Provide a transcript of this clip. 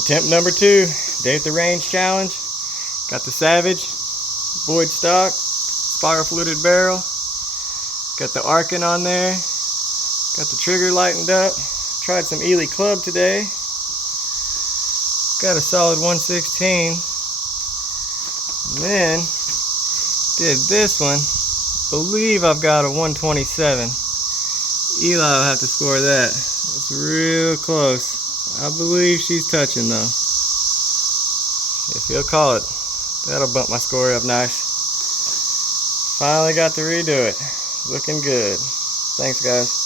Attempt number 2, day at the range challenge. Got the Savage, Boyd stock, spiral fluted barrel. Got the Arkin on there. Got the trigger lightened up. Tried some Ely club today. Got a solid 116. And then did this one. Believe I've got a 127. Eli will have to score that. It's real close. I believe she's touching though. If he'll call it, that'll bump my score up nice. Finally got to redo it. Looking good. Thanks guys.